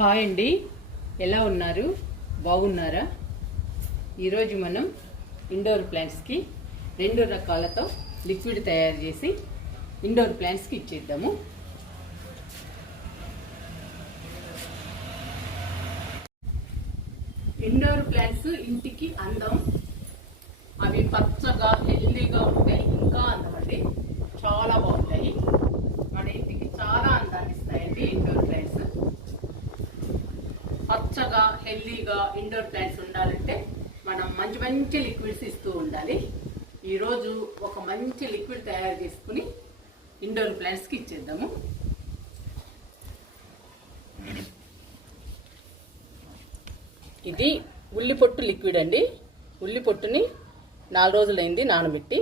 Hi అండి, ఎలా ఉన్నారు? బాగున్నారా? ఈరోజు మనం ఇండోర్ ప్లాంట్స్కి 2 రకాలతో లిక్విడ్ తయారు చేసి ఇండోర్ ప్లాంట్స్కి ఇచ్చేద్దాము. ఇండోర్ ప్లాంట్స్ ఇంటికి అందం. అవి పచ్చగా హెల్దీగా ఉంటాయి, ఇంకా అందం అండి. చాలా బాగుంటాయి, మన ఇంటికి చాలా అందాన్ని ఇస్తాయండి ఇండోర్ ప్లాంట్స్. పచ్చగా హెల్దీగా ఇండోర్ ప్లాంట్స్ ఉండాలంటే మనం మంచి మంచి లిక్విడ్స్ ఇస్తూ ఉండాలి. ఈరోజు ఒక మంచి లిక్విడ్ తయారు చేసుకుని ఇండోర్ ప్లాంట్స్కి ఇచ్చేద్దాము. ఇది ఉల్లిపొట్టు లిక్విడ్ అండి. ఉల్లిపొట్టుని 4 రోజులైంది నానబెట్టి,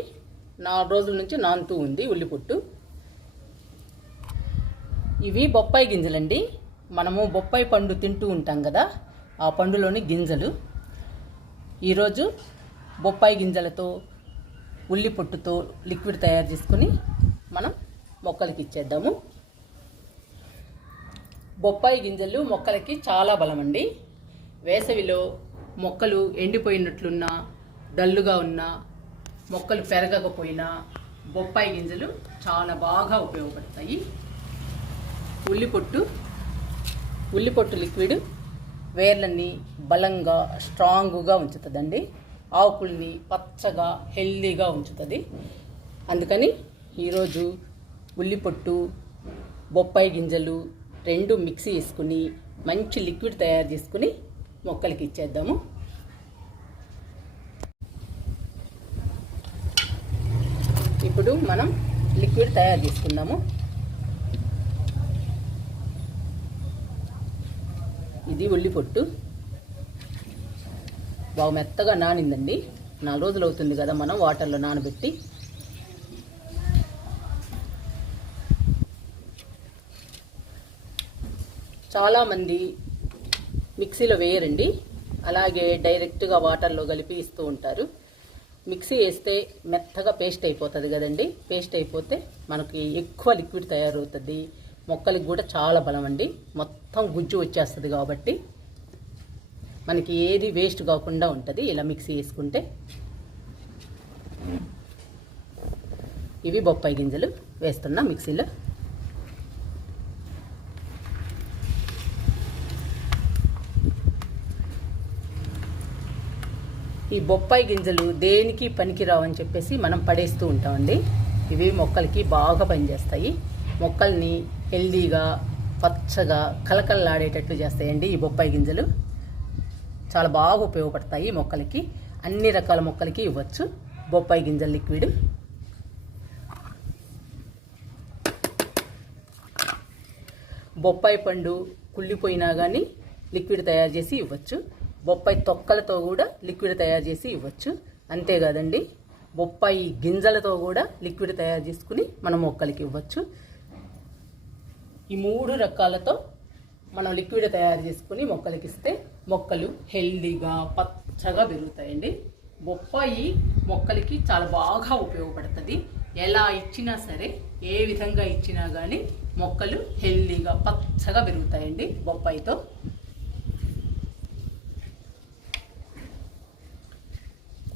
4 రోజుల నుంచి నానుతూ ఉంది ఉల్లిపొట్టు. ఇవి బొప్పాయి గింజలండి. మనము బొప్పాయి పండు తింటూ ఉంటాం కదా, ఆ పండులోని గింజలు. ఈరోజు బొప్పాయి గింజలతో ఉల్లిపొట్టుతో లిక్విడ్ తయారు చేసుకుని మనం మొక్కలకి ఇచ్చేద్దాము. బొప్పాయి గింజలు మొక్కలకి చాలా బలం అండి. వేసవిలో మొక్కలు ఎండిపోయినట్లున్నా, డల్లుగా ఉన్నా, మొక్కలు పెరగకపోయినా బొప్పాయి గింజలు చాలా బాగా ఉపయోగపడతాయి. ఉల్లిపొట్టు లిక్విడ్ వేర్లని బలంగా స్ట్రాంగ్గా ఉంచుతుందండి. ఆకుల్ని పచ్చగా హెల్దీగా ఉంచుతుంది. అందుకని ఈరోజు ఉల్లిపొట్టు బొప్పాయి గింజలు 2 మిక్సీ వేసుకుని మంచి లిక్విడ్ తయారు చేసుకుని మొక్కలకి ఇచ్చేద్దాము. ఇప్పుడు మనం లిక్విడ్ తయారు చేసుకుందాము. ఇది ఉల్లిపొట్టు బాగా మెత్తగా నానిందండి. 4 రోజులు అవుతుంది కదా మనం వాటర్లో నానబెట్టి. చాలామంది మిక్సీలో వేయరండి, అలాగే డైరెక్ట్గా వాటర్లో కలిపి ఇస్తూ ఉంటారు. మిక్సీ వేస్తే మెత్తగా పేస్ట్ అయిపోతుంది కదండి. పేస్ట్ అయిపోతే మనకి ఎక్కువ లిక్విడ్ తయారవుతుంది. మొక్కలకి కూడా చాలా బలం అండి. మొత్తం గుజ్జు వచ్చేస్తుంది కాబట్టి మనకి ఏది వేస్ట్ కాకుండా ఉంటుంది ఇలా మిక్సీ వేసుకుంటే. ఇవి బొప్పాయి గింజలు వేస్తున్నా మిక్సీలో. ఈ బొప్పాయి గింజలు దేనికి పనికిరావని చెప్పేసి మనం పడేస్తూ ఉంటామండి. ఇవి మొక్కలకి బాగా పనిచేస్తాయి. మొక్కల్ని హెల్దీగా పచ్చగా కలకలలాడేటట్లు చేస్తాయండి ఈ బొప్పాయి గింజలు. చాలా బాగా ఉపయోగపడతాయి మొక్కలకి. అన్ని రకాల మొక్కలకి ఇవ్వచ్చు బొప్పాయి గింజల లిక్విడ్. బొప్పాయి పండు కుళ్ళిపోయినా కానీ లిక్విడ్ తయారు చేసి ఇవ్వచ్చు. బొప్పాయి తొక్కలతో కూడా లిక్విడ్ తయారు చేసి ఇవ్వచ్చు. అంతేకాదండి, బొప్పాయి గింజలతో కూడా లిక్విడ్ తయారు చేసుకుని మనం మొక్కలకి ఇవ్వచ్చు. ఈ 3 రకాలతో మనం లిక్విడ్ తయారు చేసుకుని మొక్కలకి ఇస్తే మొక్కలు హెల్దీగా పచ్చగా పెరుగుతాయండి. బొప్పాయి మొక్కలకి చాలా బాగా ఉపయోగపడుతుంది. ఎలా ఇచ్చినా సరే, ఏ విధంగా ఇచ్చినా కానీ మొక్కలు హెల్దీగా పచ్చగా పెరుగుతాయండి బొప్పాయితో.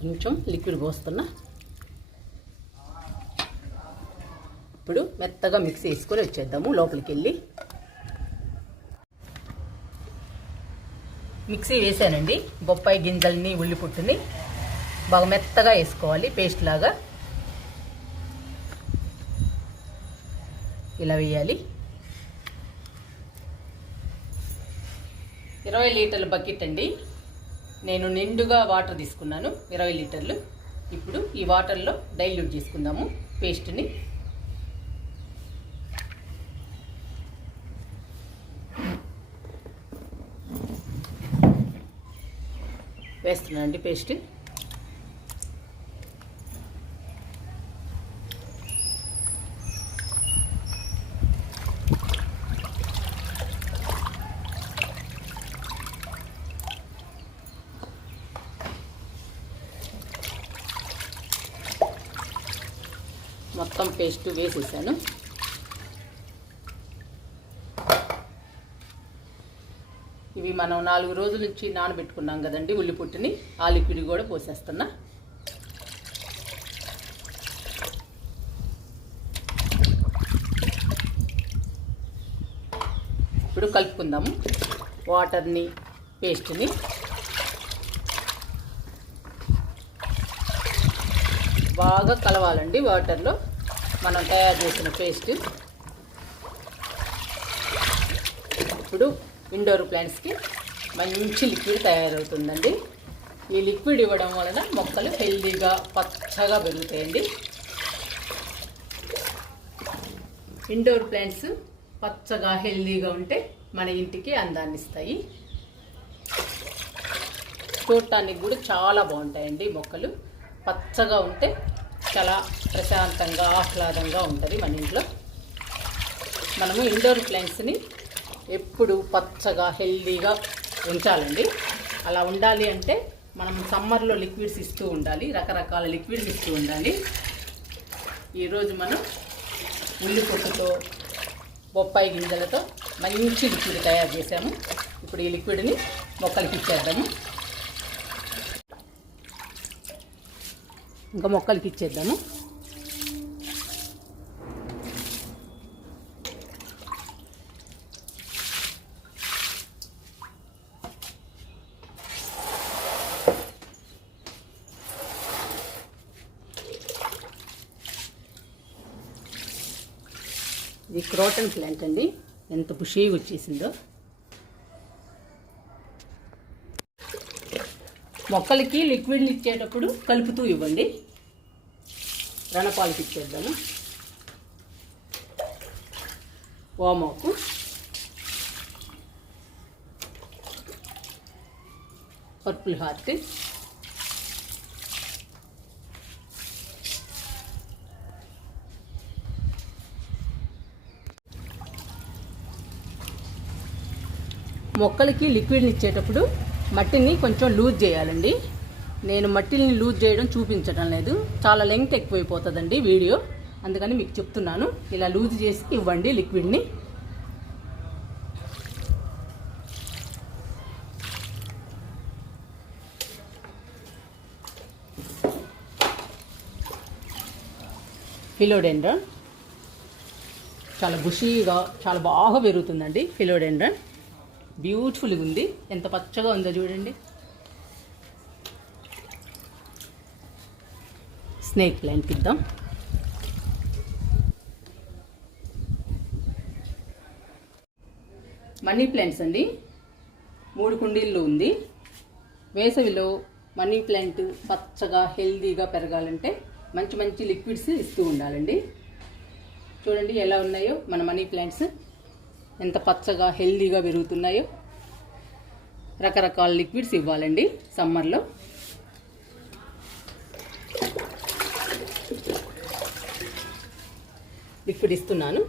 కొంచెం లిక్విడ్ పోస్తున్నా. ఇప్పుడు మెత్తగా మిక్సీ వేసుకొని వచ్చేద్దాము లోపలికి వెళ్ళి. మిక్సీ వేసానండి. బొప్పాయి గింజల్ని ఉల్లిపొట్టుని బాగా మెత్తగా వేసుకోవాలి, పేస్ట్ లాగా. ఇలా వేయాలి. 20 లీటర్ల బకెట్ అండి. నేను నిండుగా వాటర్ తీసుకున్నాను, 20 లీటర్లు. ఇప్పుడు ఈ వాటర్లో డైల్యూట్ చేసుకుందాము పేస్ట్ని. వేస్తున్నానండి పేస్ట్. మొత్తం పేస్ట్ వేసేసాను. ఇవి మనం 4 రోజుల నుంచి నానబెట్టుకున్నాం కదండి ఉల్లి పొట్టుని, ఆ లిక్విడ్ కూడా పోసేస్తున్నా. ఇప్పుడు కలుపుకుందాము వాటర్ని, పేస్ట్ని. బాగా కలవాలండి వాటర్లో మనం తయారు చేసిన పేస్ట్. ఇప్పుడు ఇండోర్ ప్లాంట్స్కి మంచి లిక్విడ్ తయారవుతుందండి. ఈ లిక్విడ్ ఇవ్వడం వలన మొక్కలు హెల్దీగా పచ్చగా పెరుగుతాయండి. ఇండోర్ ప్లాంట్స్ పచ్చగా హెల్దీగా ఉంటే మన ఇంటికి అందాన్ని ఇస్తాయి. చూడటానికి కూడా చాలా బాగుంటాయండి. మొక్కలు పచ్చగా ఉంటే చాలా ప్రశాంతంగా ఆహ్లాదంగా ఉంటుంది మన ఇంట్లో. మనము ఇండోర్ ప్లాంట్స్ని ఎప్పుడు పచ్చగా హెల్దీగా ఉంచాలండి. అలా ఉండాలి అంటే మనం సమ్మర్లో లిక్విడ్స్ ఇస్తూ ఉండాలి, రకరకాల లిక్విడ్స్ ఇస్తూ ఉండాలి. ఈరోజు మనం ఉల్లి పొట్టుతో, బొప్పాయి గింజలతో మంచి లిక్విడ్ తయారు చేసాము. ఇప్పుడు ఈ లిక్విడ్ని మొక్కలకి ఇచ్చేద్దాము. ఇంకా మొక్కలకి ఇచ్చేద్దాము. ఇది క్రోటన్ ప్లాంట్ అండి, ఎంత బుషీగా వచ్చేసిందో. మొక్కలకి లిక్విడ్లు ఇచ్చేటప్పుడు కలుపుతూ ఇవ్వండి. రణపాలకి ఇచ్చేద్దాము. వామాకు, పర్పుల్ హార్ట్, మొక్కలకి లిక్విడ్ని ఇచ్చేటప్పుడు మట్టిని కొంచెం లూజ్ చేయాలండి. నేను మట్టిని లూజ్ చేయడం చూపించడం లేదు, చాలా లెంగ్త్ ఎక్కువైపోతుందండి వీడియో, అందుకని మీకు చెప్తున్నాను. ఇలా లూజ్ చేసి ఇవ్వండి లిక్విడ్ని. ఫిలోడెండ్రన్ చాలా బుషీగా చాలా బాగా పెరుగుతుందండి. ఫిలోడెండ్రన్ బ్యూటిఫుల్గా ఉంది, ఎంత పచ్చగా ఉందో చూడండి. స్నేక్ ప్లాంట్ ఇద్దాం. మనీ ప్లాంట్స్ అండి, 3 కుండీల్లో ఉంది. వేసవిలో మనీ ప్లాంట్ పచ్చగా హెల్దీగా పెరగాలంటే మంచి మంచి లిక్విడ్స్ ఇస్తూ ఉండాలండి. చూడండి ఎలా ఉన్నాయో మన మనీ ప్లాంట్స్, ఎంత పచ్చగా హెల్దీగా పెరుగుతున్నాయో. రకరకాల లిక్విడ్స్ ఇవ్వాలండి సమ్మర్లో. లిక్విడ్ ఇస్తున్నాను.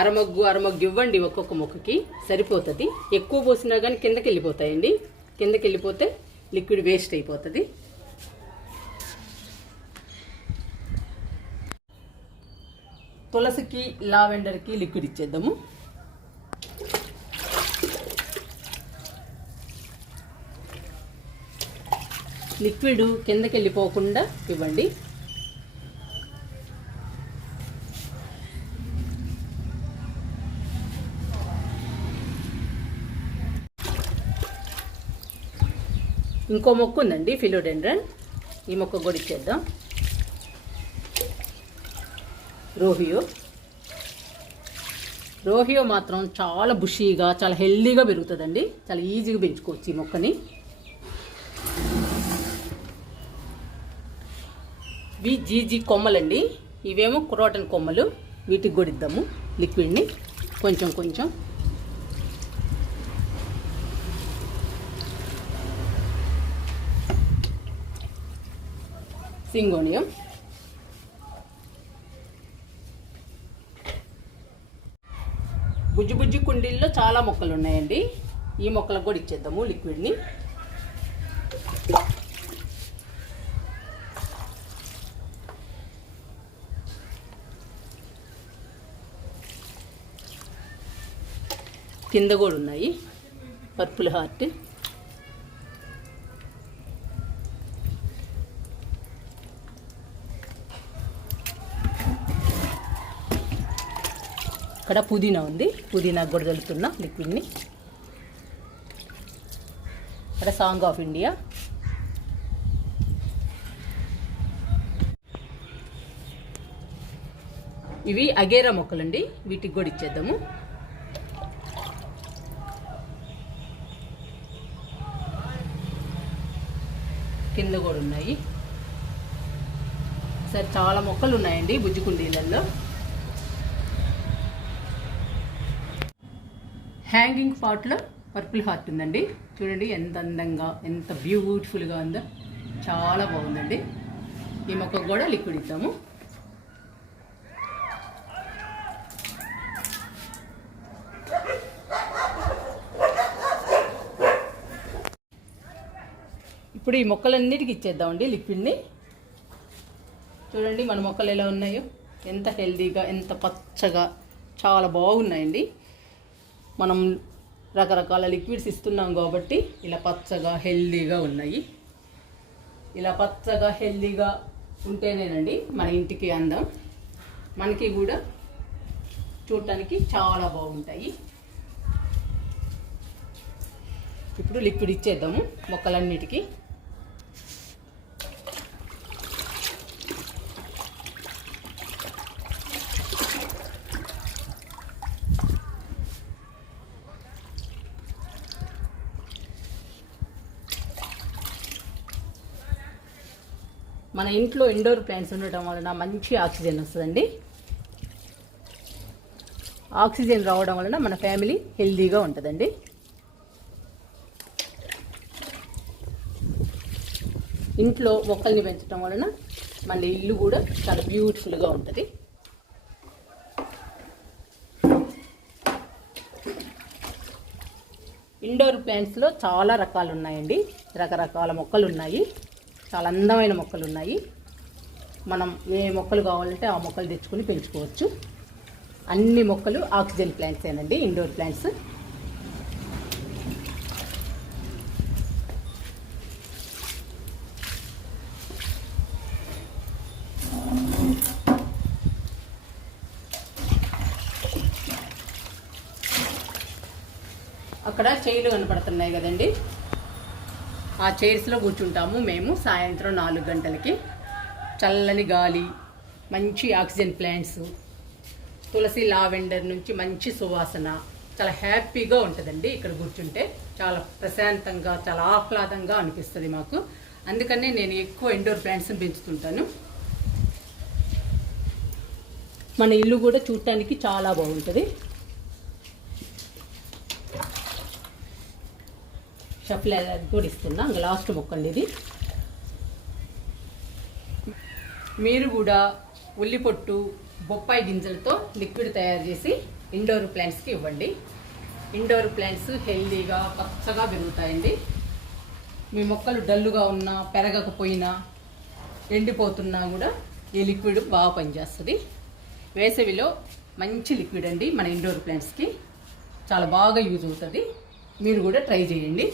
అరమగ్గు ఇవ్వండి ఒక్కొక్క మొక్కకి, సరిపోతుంది. ఎక్కువ పోసినా కానీ కిందకి వెళ్ళిపోతాయండి. కిందకి వెళ్ళిపోతే లిక్విడ్ వేస్ట్ అయిపోతుంది. తులసికి, లావెండర్కి లిక్విడ్ ఇచ్చేద్దాము. లిక్విడ్ కిందకి వెళ్ళిపోకుండా ఇవ్వండి. ఇంకో మొక్క ఉందండి ఫిలోడెండ్రన్, ఈ మొక్క కూడా ఇచ్చేద్దాం. రోహియో మాత్రం చాలా బుషీగా చాలా హెల్దీగా పెరుగుతుందండి. చాలా ఈజీగా పెంచుకోవచ్చు ఈ మొక్కని. ఇవి జీజీ కొమ్మలండి, ఇవేమో క్రోటన్ కొమ్మలు. వీటికి కూడా ఇద్దాము లిక్విడ్ని కొంచెం కొంచెం. సింగోనియం, బుజ్జి కుండీల్లో చాలా మొక్కలు ఉన్నాయండి. ఈ మొక్కలకు కూడా ఇచ్చేద్దాము లిక్విడ్ని. కింద కూడా ఉన్నాయి పర్పుల్ హార్ట్. ఇక్కడ పుదీనా ఉంది, పుదీనాకు కూడా చల్లుతున్నా లిక్విడ్ని. ఇక్కడ సాంగ్ ఆఫ్ ఇండియా. ఇవి అగేరా మొక్కలండి, వీటికి కూడా ఇచ్చేద్దాము. కింద కూడా ఉన్నాయి. సరే చాలా మొక్కలు ఉన్నాయండి బుజ్జి కుండీలలో. హ్యాంగింగ్ పాట్లో పర్పుల్ హార్ట్ ఉందండి. చూడండి ఎంత అందంగా, ఎంత బ్యూటిఫుల్గా ఉందో, చాలా బాగుందండి. ఈ మొక్కకు కూడా లిక్విడ్ ఇద్దాము. ఇప్పుడు ఈ మొక్కలన్నిటికీ ఇచ్చేద్దామండి లిక్విడ్ని. చూడండి మన మొక్కలు ఎలా ఉన్నాయో, ఎంత హెల్దీగా, ఎంత పచ్చగా, చాలా బాగున్నాయండి. మనం రకరకాల లిక్విడ్స్ ఇస్తున్నాం కాబట్టి ఇలా పచ్చగా హెల్దీగా ఉన్నాయి. ఇలా పచ్చగా హెల్దీగా ఉంటేనేనండి మన ఇంటికి అందం, మనకి కూడా చూడటానికి చాలా బాగుంటాయి. ఇప్పుడు లిక్విడ్ ఇచ్చేద్దాము మొక్కలన్నిటికీ. మన ఇంట్లో ఇండోర్ ప్లాంట్స్ ఉండటం వలన మంచి ఆక్సిజన్ వస్తుందండి. ఆక్సిజన్ రావడం వలన మన ఫ్యామిలీ హెల్దీగా ఉంటుందండి. ఇంట్లో మొక్కల్ని పెంచడం వలన మన ఇల్లు కూడా చాలా బ్యూటిఫుల్గా ఉంటుంది. ఇండోర్ ప్లాంట్స్లో చాలా రకాలు ఉన్నాయండి, రకరకాల మొక్కలు ఉన్నాయి, చాలా అందమైన మొక్కలు ఉన్నాయి. మనం ఏ మొక్కలు కావాలంటే ఆ మొక్కలు తెచ్చుకొని పెంచుకోవచ్చు. అన్ని మొక్కలు ఆక్సిజన్ ప్లాంట్స్ ఏనండి, ఇండోర్ ప్లాంట్స్. అక్కడ చైర్లు కనపడుతున్నాయి కదండి, ఆ చైర్స్లో కూర్చుంటాము మేము సాయంత్రం 4 గంటలకి. చల్లని గాలి, మంచి ఆక్సిజన్ ప్లాంట్స్, తులసి లావెండర్ నుంచి మంచి సువాసన, చాలా హ్యాపీగా ఉంటుందండి ఇక్కడ కూర్చుంటే. చాలా ప్రశాంతంగా, చాలా ఆహ్లాదంగా అనిపిస్తుంది మాకు. అందుకనే నేను ఎక్కువ ఇండోర్ ప్లాంట్స్ని పెంచుతుంటాను. మన ఇల్లు కూడా చూడటానికి చాలా బాగుంటుంది. షఫ్లే కూడా ఇస్తున్నా, ఇంకా లాస్ట్ మొక్కండి ఇది. మీరు కూడా ఉల్లిపొట్టు, బొప్పాయి గింజలతో లిక్విడ్ తయారు చేసి ఇండోర్ ప్లాంట్స్కి ఇవ్వండి. ఇండోర్ ప్లాంట్స్ హెల్దీగా పచ్చగా పెరుగుతాయండి. మీ మొక్కలు డల్లుగా ఉన్నా, పెరగకపోయినా, ఎండిపోతున్నా కూడా ఈ లిక్విడ్ బాగా పనిచేస్తుంది. వేసవిలో మంచి లిక్విడ్ అండి మన ఇండోర్ ప్లాంట్స్కి, చాలా బాగా యూజ్ అవుతుంది. మీరు కూడా ట్రై చేయండి.